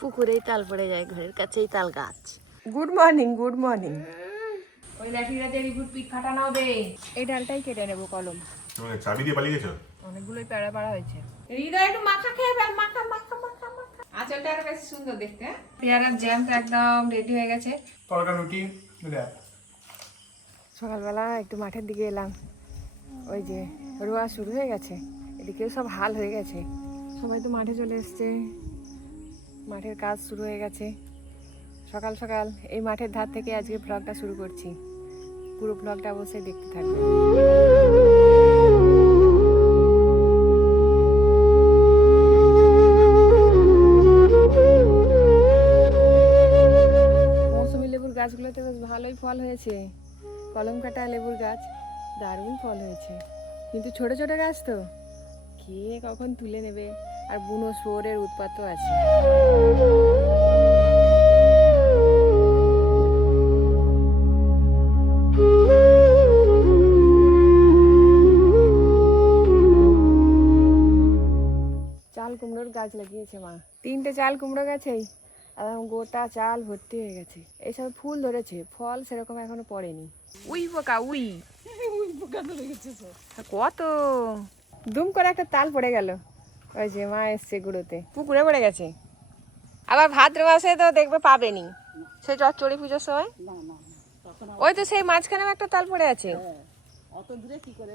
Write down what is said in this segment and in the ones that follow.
পুকুরেই তাল পড়ে যায়, ঘরের কাছেই তাল গাছ। Good morning, good morning. ওই লাঠিটাতে রিপুট পিঠ ফাটানো হবে। এই ডালটাই কেটে নেবো কলম। তুমি চাবি দিয়ে পালিয়ে গেছো? অনেকগুলোই প্যাড়া পাড়া হয়েছে। হৃদয় একটু মাখা খেয়ে ফেল, মাখা মাখা মাখা মাখা। আঁচলটা আরো বেশি সুন্দর দেখতে। পেয়ারার জ্যাম একদম রেডি হয়ে গেছে। তরকা রুটি সকালবেলা একটু মাঠের দিকে এলাম। ওই যে রোয়া শুরু হয়ে গেছে, এদিকেও সব হাল হয়ে গেছে। সবাই তো মাঠে চলে এসছে, মাঠের কাজ শুরু হয়ে গেছে। সকাল সকাল এই মাঠের ধার থেকে আজকে ব্লগটা শুরু করছি। পুরো ব্লগটা অবশ্যই দেখতে থাকবে। মৌসুমী লেবুর গাছগুলোতে বেশ ভালোই ফল হয়েছে। কলম কাটা লেবুর গাছ দারুণ ফল হয়েছে, কিন্তু ছোট ছোট গাছ তো কে কখন তুলে নেবে, আর বুনো শুয়োরের উৎপাতও আছে। চাল কুমড়োর গাছ লাগিয়েছে মা, 3টে চাল কুমড়ো গাছেই একদম গোটা চাল ভর্তি হয়ে গেছে। এইসব ফুল ধরেছে, ফল সেরকম এখনো পড়েনি। উই পোকা উই পোকা ধরে গেছে কত, দুম করে একটা তাল পড়ে গেল। ওই যে মা এসছে গুঁড়োতে, পুকুরে পড়ে গেছে। আবার ভাদ্র মাসে তো দেখবে পাবেনি, সে চচ্চড়ি পুজোর সময়। ওই তো সেই মাঝখানেও একটা তাল পড়ে আছে। অত দূরে কি করে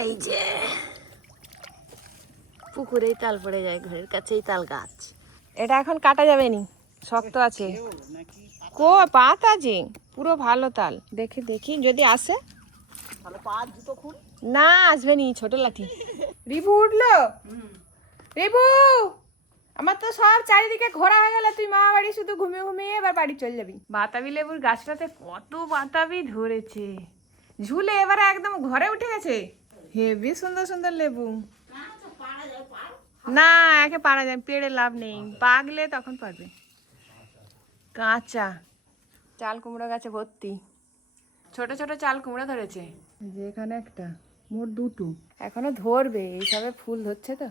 এই যে পুকুরেই তাল পড়ে যায়, ঘরের কাছেই তাল গাছ। এটা এখন কাটা যাবে নি, শক্ত আছে। কো পাত আছে পুরো, ভালো তাল। দেখি দেখি যদি আসে। না আসবে নি, ছোট লাঠি। রিবু উঠলো? রিবু, আমার তো সব চারিদিকে ঘোরা হয়ে গেল, তুই মামা বাড়ি শুধু ঘুমিয়ে ঘুমিয়ে এবার বাড়ি চলে যাবি। বাতাবি লেবুর গাছটাতে কত বাতাবি ধরেছে, ঝুলে এবারে একদম ঘরে উঠে গেছে। হেবি সুন্দর সুন্দর লেবু। না একে পারা যায়, পেড়ে লাভ নেই, পাকলে তখন পারবে। কাঁচা চাল কুমড়ো গাছে ভর্তি, ছোট ছোট চাল কুমড়ো ধরেছে। যেখানে একটা, মোট 2টো এখনো ধরবে। এইসবে ফুল ধরছে তো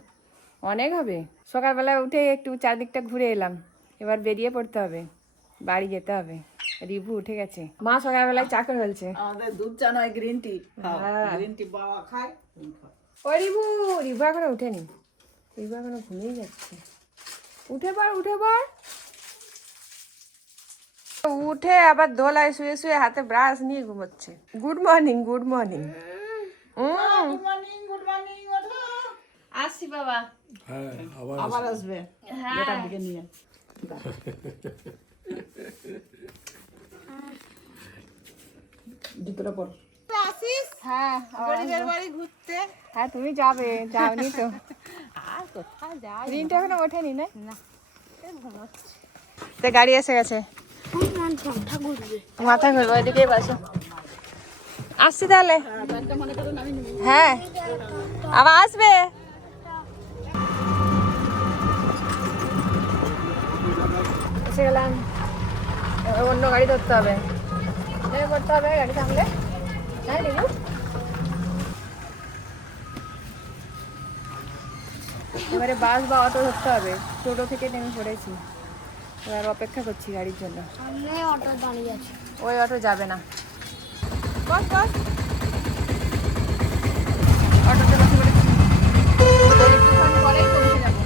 অনেক হবে। সকালবেলা উঠে একটু চারদিকটা ঘুরে এলাম, এবার বেরিয়ে পড়তে হবে, বাড়ি যেতে হবে। রিভু উঠে গেছে, মা সকালবেলায় চা করে ফেলছে। আমাদের দুধ চা নয়, গ্রিন টি। গ্রিন টি বাবা খায়। ওই রিভু, রিভু এখনো উঠেনি, রিভু এখনো ঘুমিয়ে যাচ্ছে। উঠে পড়, উঠে পড়। উঠে আবার দোলায় শুয়ে শুয়ে হাতে ব্রাশ নিয়ে ঘুমোচ্ছে। Good morning, good morning. Good morning, good morning. আসছি বাবা। হ্যাঁ আবার আসবে বেটার দিকে নিয়ে। জুতোটা পর। আসিস? হ্যাঁ গরিবের বাড়ি ঘুরতে। হ্যাঁ তুমি যাবে, যাওনি তো? আর কোথায় যাই? রিনটা এখনো ওঠেনি না? তো গাড়ি এসে গেছে, মাথা ঘুরবো। এদিকে বসো, আসছি তাহলে। হ্যাঁ আবার আসবে। এসে গেলাম, এবার অন্য গাড়ি ধরতে হবে, নেমে পড়তে হবে গাড়ি সামলে। হ্যাঁ রিজু, এবারে বাস বা অটো ধরতে হবে। টোটো থেকে নেমে পড়েছি, এবার অপেক্ষা করছি গাড়ির জন্য। অটো দাঁড়িয়ে আছে, ওই অটো যাবে না। বস বস, অটোতে বসে পড়েছি, একটুক্ষণ পরেই পৌঁছে যাবো।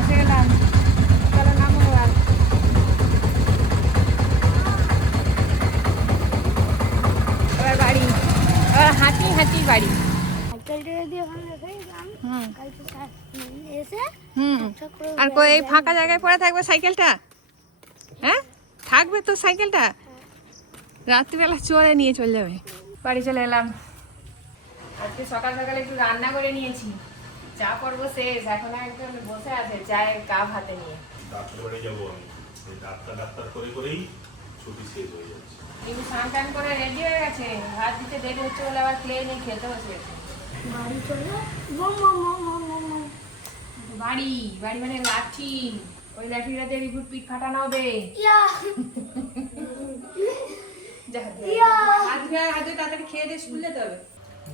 এসে গেলাম, চলো নামো এবার। এবার বাড়ি, এবার হাঁটি হাঁটি বাড়ি। সাইকেলটা যদি ওখানে রেখে দিলাম, কালকে এসে চকচক করে আর এই ফাঁকা জায়গায় পড়ে থাকবে সাইকেলটা? হ্যাঁ থাকবে তো সাইকেলটা, রাত্রিবেলা চলে নিয়ে চলে যাবে। বাড়ি চলে এলাম, আজকে সকাল সকালে একটু রান্না করে নিয়েছি। চা পর্ব শেষ, এখন একজন বসে আছে চায়ের কাপ হাতে নিয়ে। ডাক্তার বাড়ি যাবো আমি, এই ডাক্তার করে করেই ছুটি শেষ হয়ে যাচ্ছে। কিন্তু স্নান টান করে রেডি হয়ে গেছে, ভাত দিতে দেরি হচ্ছে বলে আবার খেয়ে নিয়ে খেতে বসে গেছে। বাড়ি চলে বম বম বম বম বম বম। বাড়ি বাড়ি মানে লাঠি, ওই লাঠিটাতে রিপুট পিঠ ফাটানো হবে। ইয়া যা ইয়া হাত খেয়ে দিয়ে স্কুল যেতে হবে?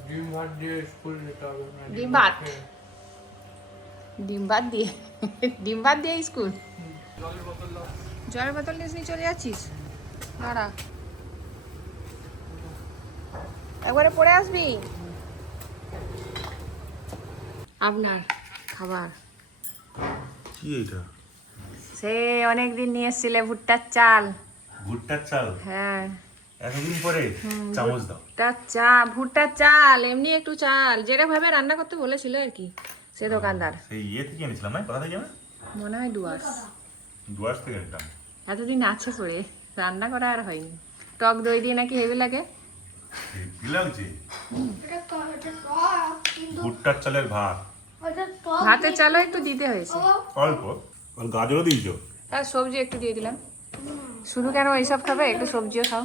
ডিম ভাত দিয়ে স্কুল যেতে হবে না, ডিম ভাত? খেয়ে। ডিম ভাত দিয়ে? ডিম ভাত দিয়ে স্কুল? জলের বোতল দাও। জলের বোতল নিয়ে চলে যাচ্ছিস? দাঁড়া, একবারে পড়ে আসবি। আপনার খাবার কি এটা? সে অনেকদিন নিয়ে এসেছিলে ভুট্টার চাল। ভুট্টার চাল? হ্যাঁ, এতদিন পরে? চামচ দাও। ভুট্টার চাল, এমনি একটু চাল, যেটা ভাবে রান্না করতে বলেছিল আর কি সে দোকানদার। সেই থেকে এনেছিলাম না, কোথা থেকে জানো? মনে হয় ডুয়ার্স। ডুয়ার্স থেকে এনেছিলাম। এতদিন আছে পড়ে, রান্না করা আর হয়নি। টক দই দিয়ে নাকি হেভি লাগে। কি লাগছে? এটা টক, এটা টক, কিন্তু ভুট্টার চালের ভাত। ওটা টক ভাতের চালও একটু দিতে হয়েছে, অল্প। আর গাজরও দিয়েছো? আর সবজি একটু দিয়ে দিলাম। শুধু কেন এইসব খাবে, একটু সবজিও খাও।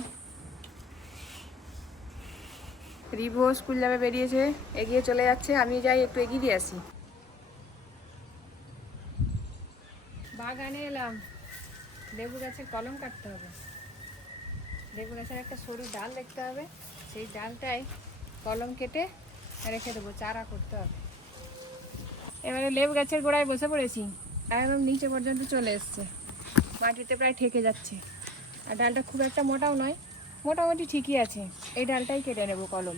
রিভু স্কুল যাবে, বেরিয়েছে, এগিয়ে চলে যাচ্ছে, আমি যাই একটু এগিয়ে দিয়ে আসি। বাগানে এলাম, লেবু গাছের কলম কাটতে হবে। লেবু গাছের একটা সরু ডাল দেখতে হবে, সেই ডালটাই কলম কেটে রেখে দেবো, চারা করতে হবে। এবারে লেবু গাছের গোড়ায় বসে পড়েছি, একদম নিচে পর্যন্ত চলে এসছে, মাটিতে প্রায় ঠেকে যাচ্ছে। আর ডালটা খুব একটা মোটাও নয়, মোটামুটি ঠিকই আছে। এই ডালটাই কেটে নেব কলম।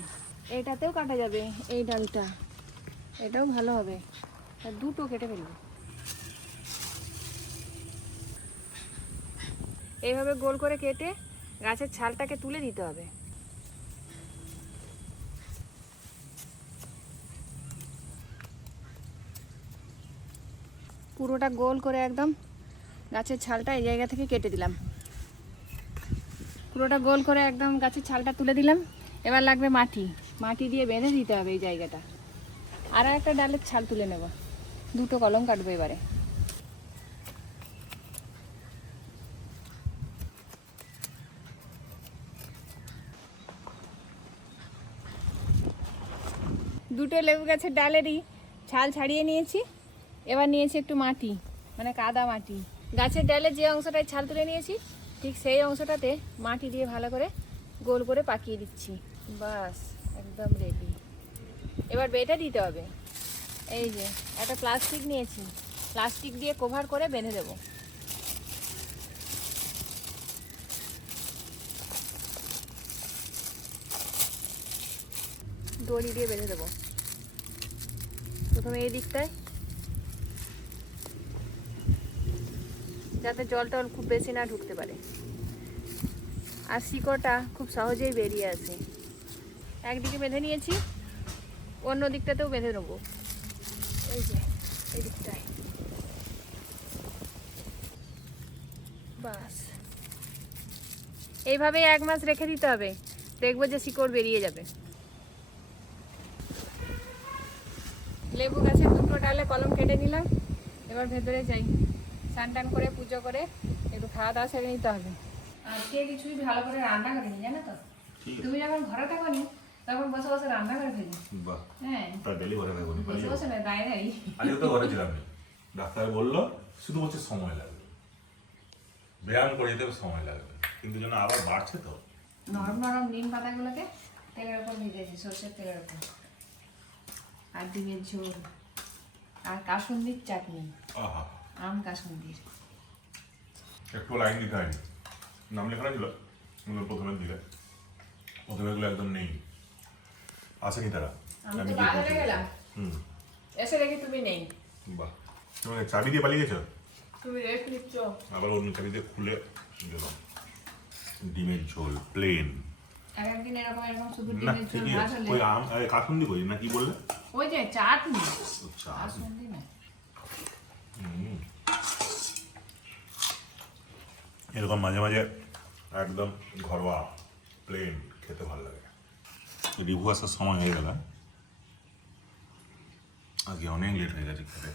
এইটাতেও কাটা যাবে, এই ডালটা, এটাও ভালো হবে। আর দুটো কেটে ফেলবো। এইভাবে গোল করে কেটে গাছের ছালটাকে তুলে দিতে হবে। পুরোটা গোল করে একদম গাছের ছালটা এই জায়গা থেকে কেটে দিলাম। পুরোটা গোল করে একদম গাছের ছালটা তুলে দিলাম। এবার লাগবে মাটি, মাটি দিয়ে বেঁধে দিতে হবে এই জায়গাটা। আর একটা ডালের ছাল তুলে নেব, দুটো কলম কাটবো এবারে। দুটো লেবু গাছের ডালেরই ছাল ছাড়িয়ে নিয়েছি। এবার নিয়েছি একটু মাটি, মানে কাদা মাটি। গাছের ডালের যে অংশটায় ছাল তুলে নিয়েছি, ঠিক সেই অংশটাতে মাটি দিয়ে ভালো করে গোল করে পাকিয়ে দিচ্ছি। বাস, একদম রেডি। এবার বেঁধে দিতে হবে। এই যে একটা প্লাস্টিক নিয়েছি, প্লাস্টিক দিয়ে কভার করে বেঁধে দেবো। দড়ি দিয়ে বেঁধে দেবো প্রথমে এই দিকটায়, যাতে জল টল খুব বেশি না ঢুকতে পারে, আর শিকড়টা খুব সহজেই বেরিয়ে আসে। একদিকে বেঁধে নিয়েছি, অন্য দিকটাতেও বেঁধে নেবো। এই যে এই দিকটায়, বাস। এইভাবেই 1 মাস রেখে দিতে হবে, দেখবো যে শিকড় বেরিয়ে যাবে। লেবু গাছের দুটো ডালে কলম কেটে নিলাম। এবার ভেতরে যাই, স্নান টান করে পুজো করে একটু খাওয়া দাওয়া সেরে নিতে হবে। আজকে কিছুই ভালো করে রান্না করিনি, জানো তো। তুমি যখন ঘরে থাকো নি তখন বসে বসে রান্না করে ফেলি। বাহ, হ্যাঁ, তা ডেলি ঘরে থাকবো না। বসে বসে না, দাঁড়িয়ে দাঁড়িয়ে। আজকে তো ঘরে ছিলাম না। ডাক্তার বললো শুধু বলছে সময় লাগবে, ব্যায়াম করে যেতে সময় লাগবে, কিন্তু যেন আবার বাড়ছে তো। নরম নরম নিম পাতাগুলোকে তেলের উপর ভিজেছি, সর্ষের তেলের উপর, আর ডিমের ঝোল, আর কাসুন্দির চাটনি, আহা, আম কাসুন্দির। একটু লাইন দিতে হয়নি, নাম লেখানো ছিল প্রথমের দিকে, প্রথমে এগুলো একদম নেই, আসেনি তারা। আমি আমি তো গিয়ে বাজারে পৌঁছে গেলাম, গেছি। এসে দেখি তুমি নেই। বাহ, তুমি চাবি দিয়ে পালিয়ে গেছো? তুমি রেস্ট নিচ্ছ। আবার অন্য চাবি দিয়ে খুলে দিলাম। ডিমের ঝোল প্লেন। আর একদিন এরকম এরকম শুধু না ডিমের ঝোল ঠিকই ভাত আছে। হলে, ওই আম কাসুন্দি কই না, কি বললে? ওই যে চাটনি, আচ্ছা, কাসুন্দি না। এরকম মাঝে মাঝে একদম ঘরোয়া প্লেন খেতে ভালো লাগে। রিভু আসার সময় হয়ে গেল, আজকে অনেক লেট হয়ে গেছে খেতে।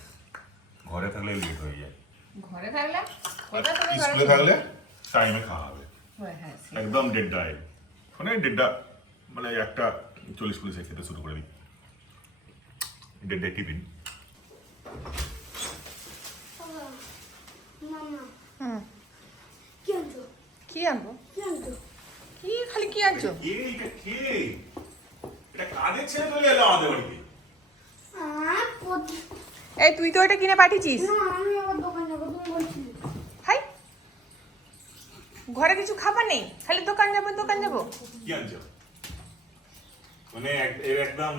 ঘরে থাকলে লেট হয়ে যায়, ঘরে থাকলে ওটা তুমি ঘরে স্কুলে থাকলে টাইমে খাওয়া হবে, হয়, হ্যাঁ, সে- একদম দেড়টায়, মানে 1:40 খেতে শুরু করে দিই। 1:30 টিফিন। মামা হুম, কি আনছো? কি আনবো? কি আনছো? কি খালি কি আনছো? এটা কে? এটা কাদের ছেলে চলে এলো আমাদের বাড়িতে? এই তুই তো এটা কিনে পাঠিয়েছিস। আমি আবার দোকান যাবো, তুমি বলছিলে। হাই, ঘরে কিছু খাবার নেই, খালি দোকান যাবো। কি আনছো? মানে এর একদম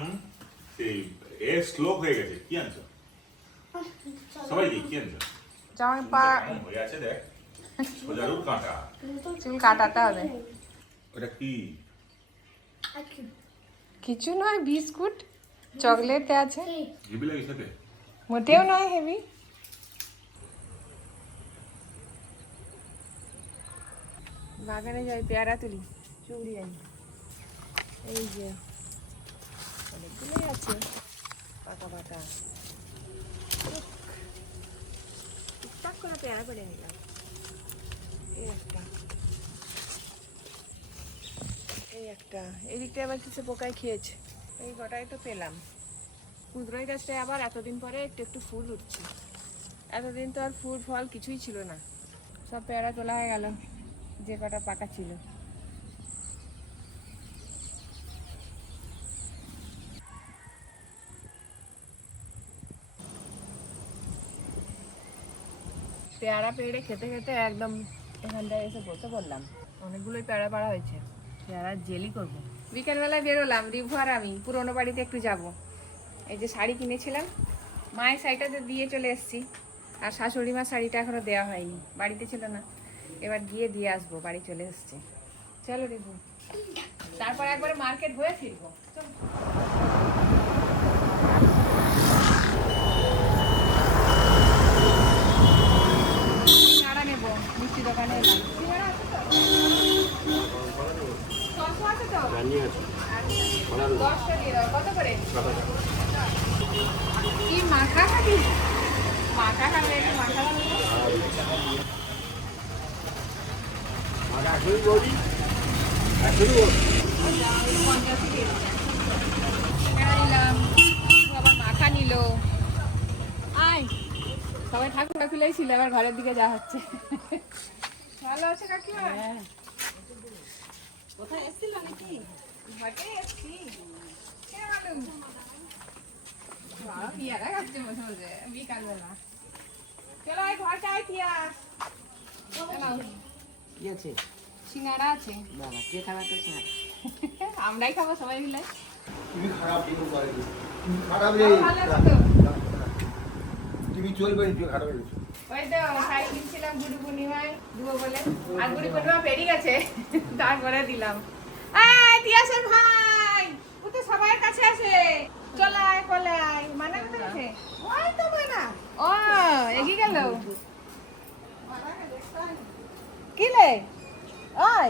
সেই স্লোপ হয়ে গেছে। কি আনছো? সবাই কি আনছো? জামা পা হয়ে আছে দেখ, সোজারুর কাঁটা। চুল কাটাতে হবে। ওটা কি? কিছু নয়, বিস্কুট চকলেট আছে, হেভি লাগে খেতে। মোটেও নয় হেভি। বাগানে যাই, পেয়ারা তুলি, চুড়ি আনি। এই যে অনেকগুলোই আছে পাকা পাকা। টুকটাক করে পেয়ারা করে নিলাম। এই একটা এই দিকটা আবার কিছু পোকায় খেয়েছে। এই গোটাই তো পেলাম। কুঁদরোই গাছটায় আবার এতদিন পরে একটু ফুল উঠছে। এতদিন তো আর ফুল ফল কিছুই ছিল না, সব পেয়ারা তোলা হয়ে গেল যে কটা পাকা ছিল। পেয়ারা পেড়ে খেতে খেতে একদম এখানটায় এসে বসে পড়লাম। অনেকগুলোই পেয়ারা পাড়া হয়েছে, পেয়ারার জেলি করবো। বিকেলবেলায় বেরোলাম, রিভু আর আমি পুরোনো বাড়িতে একটু যাব। এই যে শাড়ি কিনেছিলাম, মায়ের শাড়িটা তো দিয়ে চলে এসেছি, আর শাশুড়ি মার শাড়িটা এখনো দেওয়া হয়নি, বাড়িতে ছিল না, এবার গিয়ে দিয়ে আসবো। বাড়ি চলে এসছে। চলো রিভু, তারপর একবারে মার্কেট হয়ে ফিরবো। চলো। সিঙ্গাড়া নেবো, মিষ্টি দোকানে এলাম। সিঙ্গাড়া আছে তো? ছশো আছে তো? আচ্ছা, 10টা দিয়ে দাও। কত করে? কি মাখা খাবি? মাখা খাবে, একটু মাখা খাবে। আবার মাখা নিল। আয়, সবাই ঠাকুর খুলেই ছিল, এবার ঘরের দিকে যা হচ্ছে। ভালো আছে কাকিমা? কোথায় এসেছিল নাকি? ঘরে এসছি। কে মালুম? বাবা পিয়ারা খাচ্ছে বসে বসে বিকালবেলা। চলো এই ঘরটা আয় টিয়া। চলো। কি আছে? সিঙ্গাড়া আছে। বাবা কে খাবে তো স্যার? আমরাই খাবো সবাই মিলে। তুমি খারাপ দিন করেনি, তুমি খারাপ রে, ভালো আছে তো? তুমি চলবে না, তুমি খারাপ হয়েছো। ওই তো শাড়ি কিনছিলাম গুরু পূর্ণিমায় দেবো বলে, আর গুরু পূর্ণিমা পেরিয়ে গেছে, তারপরে দিলাম। এই তিয়াসের ভাই, ও তো সবার কাছে আছে। চলে আয়, কোলে আয়। মানা কোথায় আছে? ওই তো মানা। ও এগিয়ে গেল। কি লে? ওই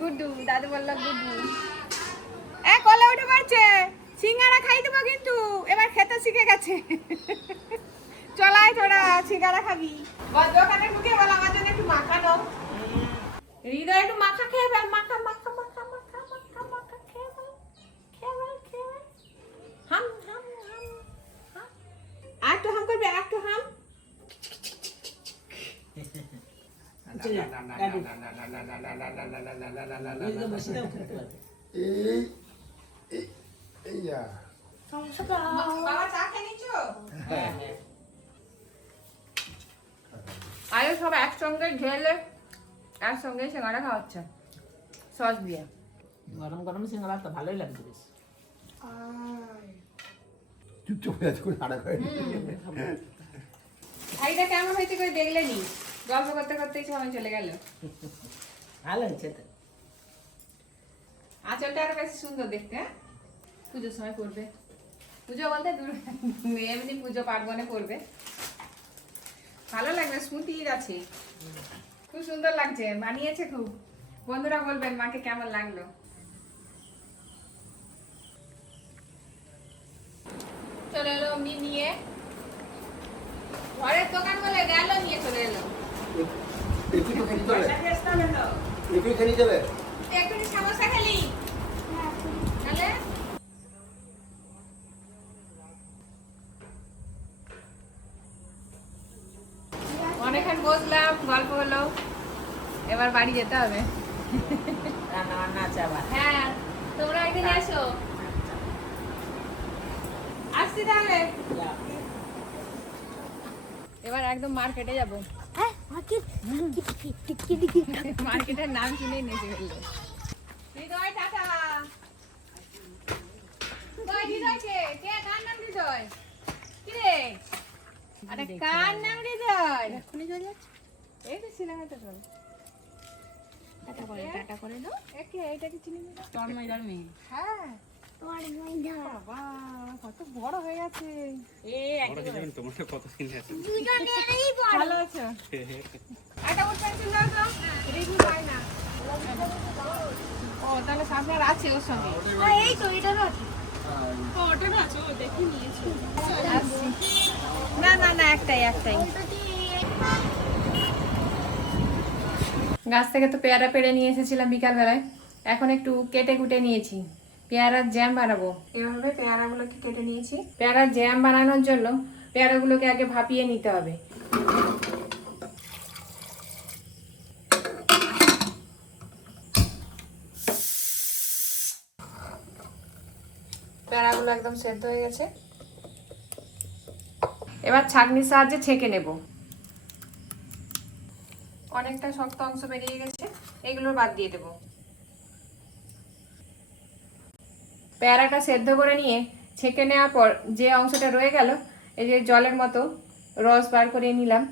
গুড্ডু, দাদু বললো গুড্ডু। কোলে উঠে পড়ছে। সিঙ্গারা খাই দেবো কিন্তু, এবার খেতে শিখে গেছে। চলাই তোরা সিঙ্গারা খাবি। দোকানে ঢুকে বল আমার জন্য একটু মাখা দাও। হৃদয় একটু মাখা খেয়ে ফেল। মাখা মাখা মাখা মাখা মাখা মাখা খেয়ে ফেল, খেয়ে ফেল, খেয়ে ফেল। হাম হাম হাম হাম। আর একটু হাম করবে, আর একটু হাম। বাবা চা খেয়ে নিচ্ছ? আয়ো সব একসঙ্গে ঢেলে একসঙ্গে সিঙ্গাড়া খাওয়াচ্ছে সস দিয়ে। গরম গরম সিঙ্গারা তো ভালোই লাগবে বেশ। চুপচাপ হয়ে আছে, কোনো হাড়া খায়নি। শাড়িটা কেমন হয়েছে করে দেখলে নি, গল্প করতে করতেই সময় চলে গেল। ভালো হয়েছে তো। আঁচলটা আরো বেশি সুন্দর দেখতে। হ্যাঁ, পুজোর সময় পরবে। পুজো বলতে এমনি পুজো পার্বণে পরবে, ভালো লাগবে। স্মৃতির আছে, খুব সুন্দর লাগছে, বানিয়েছে খুব। বন্ধুরা বলবেন মাকে কেমন লাগলো। চলে এলো অমনি নিয়ে, ঘরের দোকান বলে গেল, নিয়ে চলে এলো। একটু তো খেতে হবে, একটু খেয়ে নিতে হবে। একটু সমস্যা খেলি তাহলে। অনেকক্ষণ বসলাম, গল্প হলো, এবার বাড়ি যেতে হবে। রান্না বান্না আছে আবার। হ্যাঁ তোমরা একদিন এসো। আসছি তাহলে। এবার একদম মার্কেটে যাব। হ্যাঁ মার্কেট টিকি টিকি মার্কেটের নাম শুনেই নেচে ফেললো। হৃদয় টাটা। কই হৃদয় কে? কে কার নাম হৃদয়? কি রে? আরে কার নাম হৃদয়? এখনই চলে যাচ্ছে। এই তো ছিলাম তো তোর। টাটা করে দাও। একে এইটাকে চিনি না। তন্ময়দার মেয়ে। হ্যাঁ। তোমার মইদা বাবা কত বড় হয়ে গেছে। দুজনেরই বড়। ভালো আছো? একটা ওর পেন্সিল দাও তো। রিভিউ পাই না। ও তাহলে সামনে আর আছে ওর সঙ্গে। এই তো এটারও আছে। আসছি। না না না একটাই। গাছ থেকে তো পেয়ারা পেড়ে নিয়ে এসেছিলাম বিকালবেলায়। এখন একটু কেটে কুটে নিয়েছি, পেয়ারার জ্যাম বানাবো। এভাবে পেয়ারাগুলোকে কেটে নিয়েছি। পেয়ারার জ্যাম বানানোর জন্য পেয়ারাগুলোকে আগে ভাপিয়ে নিতে হবে। পেয়ারাগুলো একদম সেদ্ধ হয়ে গেছে। এবার ছাঁকনির সাহায্যে ছেঁকে নেব। অনেকটা শক্ত অংশ বেরিয়ে গেছে, এগুলো বাদ দিয়ে দেব। পেয়ারাটা সেদ্ধ করে নিয়ে ছেঁকে নেওয়ার পর যে অংশটা রয়ে গেল, এই যে জলের মতো রস বার করে নিলাম,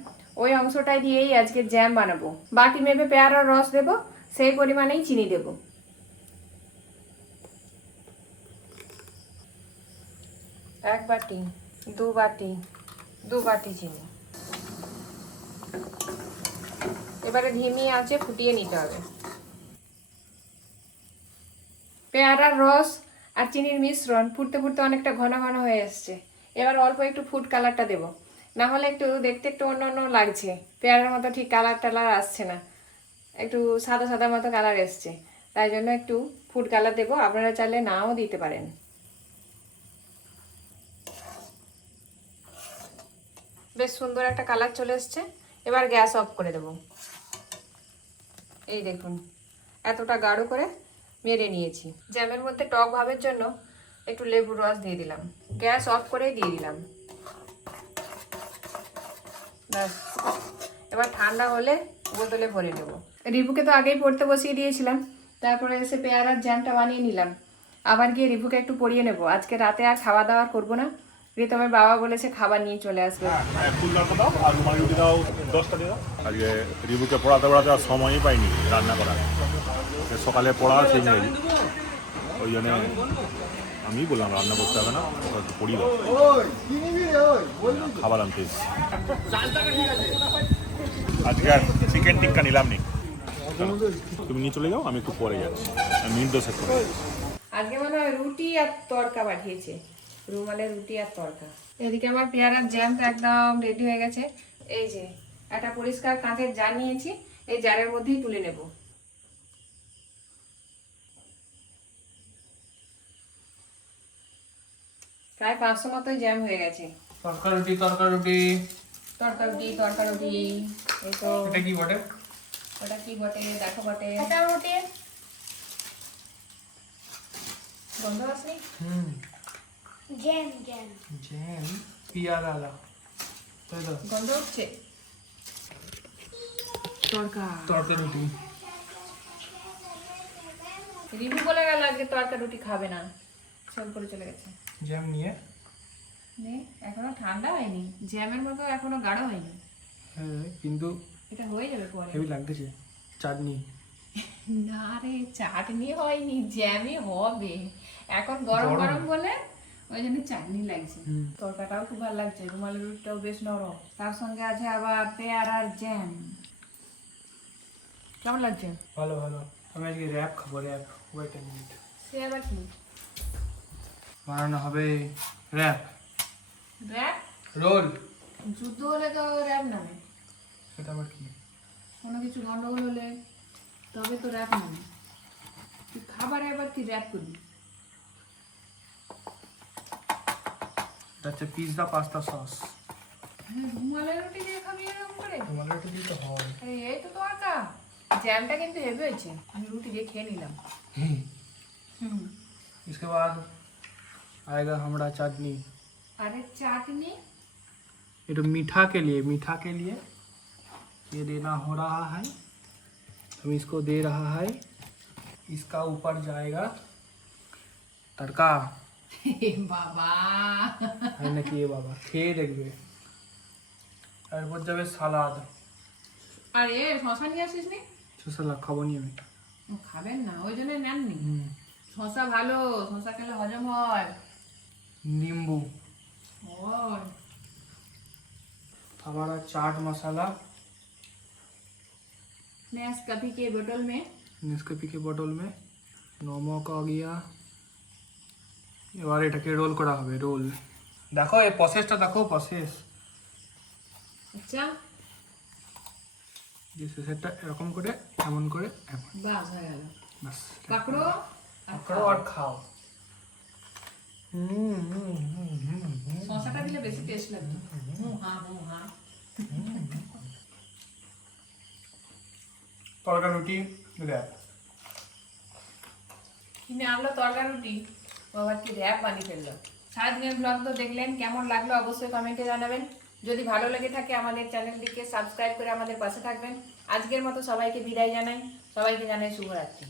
ওই অংশটাই দিয়েই আজকে জ্যাম বানাবো। বাটি মেপে পেয়ারার রস দেব, সেই পরিমাণেই চিনি দেব। এক বাটি, দু বাটি চিনি। এবারে ধিমি আঁচে ফুটিয়ে নিতে হবে। পেয়ারার রস আর চিনির মিশ্রণ ফুটতে ফুটতে অনেকটা ঘন ঘন হয়ে এসছে। এবার অল্প একটু ফুড কালারটা দেব, না হলে একটু দেখতে একটু অন্য অন্য লাগছে। পেয়ারার মতো ঠিক কালার টালার আসছে না, একটু সাদা সাদা মতো কালার এসছে। তাই জন্য একটু ফুড কালার দেবো, আপনারা চাইলে নাও দিতে পারেন। বেশ সুন্দর একটা কালার চলে এসছে। এবার গ্যাস অফ করে দেব। এই দেখুন এতটা গাঢ় করে মেরে নিয়েছি। জ্যামের মধ্যে টক ভাবের জন্য একটু লেবুর রস দিয়ে দিলাম। গ্যাস অফ করেই দিয়ে দিলাম। ব্যাস, এবার ঠান্ডা হলে বোতলে ভরে নেব। রিভুকে তো আগেই পড়তে বসিয়ে দিয়েছিলাম, তারপরে এসে পেয়ারার জ্যামটা বানিয়ে নিলাম। আবার গিয়ে রিভুকে একটু পড়িয়ে নেব। আজকে রাতে আর খাওয়া দাওয়া করবো না, রিতমের বাবা বলেছে খাবার নিয়ে চলে আসবে। ফুল দাও দাও আর রুমালি রুটি দাও 10টা দিয়ে দাও। আজকে রিবুকে পড়াতে আর সময়ই পাইনি রান্না করার। সকালে পড়া আছে ইংরেজি, ওই জন্য আমি বললাম রান্না করতে হবে না, ওটা একটু পড়িয়ে দাও, খাবার আনতে এসেছি। আজকে আর চিকেন টিক্কা নিলাম নি, তুমি নিয়ে চলে যাও, আমি একটু পরে যাচ্ছি, মিনিট 10 করে। আজকে মনে হয় রুটি আর তড়কা পাঠিয়েছে, রুমালের রুটি আর তড়কা। এদিকে আমার পেয়ারার জ্যামটা একদম রেডি হয়ে গেছে। এই যে একটা পরিষ্কার কাঁচের জার নিয়েছি, এই জারের মধ্যেই তুলে নেব। প্রায় 500 মতোই জ্যাম হয়ে গেছে। তরকা রুটি তড়কা রুটি এই তো। এটা কি বটে? ওটা কি বটে দেখো বটে। এটা রুটি গন্ধ আসনি? জ্যাম জ্যাম পিয়ারালা, তাই তো? গন্ধ হচ্ছে। তড়কা রুটি। রিভু বলে গেল আজকে তড়কা রুটি খাবে না, চল করে চলে গেছে। জ্যাম নিয়ে এখনো ঠান্ডা হয়নি, জ্যামের মতো এখনো গাঢ় হয়নি। হ্যাঁ, কিন্তু এটা হয়ে যাবে পরে। হেভি লাগতেছে। চাটনি না রে, চাটনি হয়নি, জ্যামই হবে। এখন গরম গরম বলে ওই জন্য চাটনি লাগছে। তরকাটাও খুব ভালো লাগছে, রুমালের রুটিটাও বেশ নরম, তার সঙ্গে আছে আবার পেয়ারার জ্যাম। কেমন লাগছে? ভালো। আমি আজকে র্যাপ খাবো, র্যাপ। ওয়েট এ মিনিট, সে আবার কি? বানানো হবে র্যাপ র্যাপ? রোল। যুদ্ধ হলে তো র্যাপ নামে, সেটা আবার কি? কোনো কিছু গন্ডগোল হলে তবে তো র্যাপ নামে। তুই খাবারে আবার তুই র্যাপ করবি? এটা হচ্ছে পিৎজা পাস্তা সস। হ্যাঁ, রুমালের রুটি দিয়ে খাবি এরকম করে? তোমার একটু দিতে হয়। এই তো তরকা। জ্যামটা কিন্তু হেভি হয়েছে, আমি রুটি দিয়ে খেয়ে নিলাম। इसके बाद आएगा हमारा चटनी। अरे चाटनी ये तो मीठा के लिए ये देना हो रहा है। हम इसको दे रहा है, इसका ऊपर जाएगा तड़का बाबा है ना कि ये बाबा খেয়ে দেখবে। এরপর যাবে সালাদ। আরে শশা নিয়ে আসিস নি? সালাদ খাবো নি আমি। ও, খাবেন না ওই জন্য নেননি। শশা ভালো, শশা খেলে হজম হয়। नींबू, और हमारा चाट मसाला नेस्कैफे के बोतल में नेस्कैफे के बोतल में, नमक आ गया। এবার এটাকে রোল করা হবে। রোল দেখো, এই প্রসেসটা দেখো, প্রসেস अच्छा যে সেটটা এরকম করে এমন করে এমন, बस हो गया। বাস पकड़ो খাও আর খাও। শশাটা দিলে বেশি টেস্ট লাগবে। হ্যাঁ হ্যাঁ তরকা রুটি দেখ। কিনে আনলো তরকা রুটি, ও আবার কি র‍্যাপ বানিয়ে ফেললো। সারাদিনের ব্লগ তো দেখলেন, কেমন লাগলো অবশ্যই কমেন্টে জানাবেন। যদি ভালো লেগে থাকে আমাদের চ্যানেলটিকে সাবস্ক্রাইব করে আমাদের পাশে থাকবেন। আজকের মতো সবাইকে বিদায় জানাই, সবাইকে জানাই শুভরাত্রি।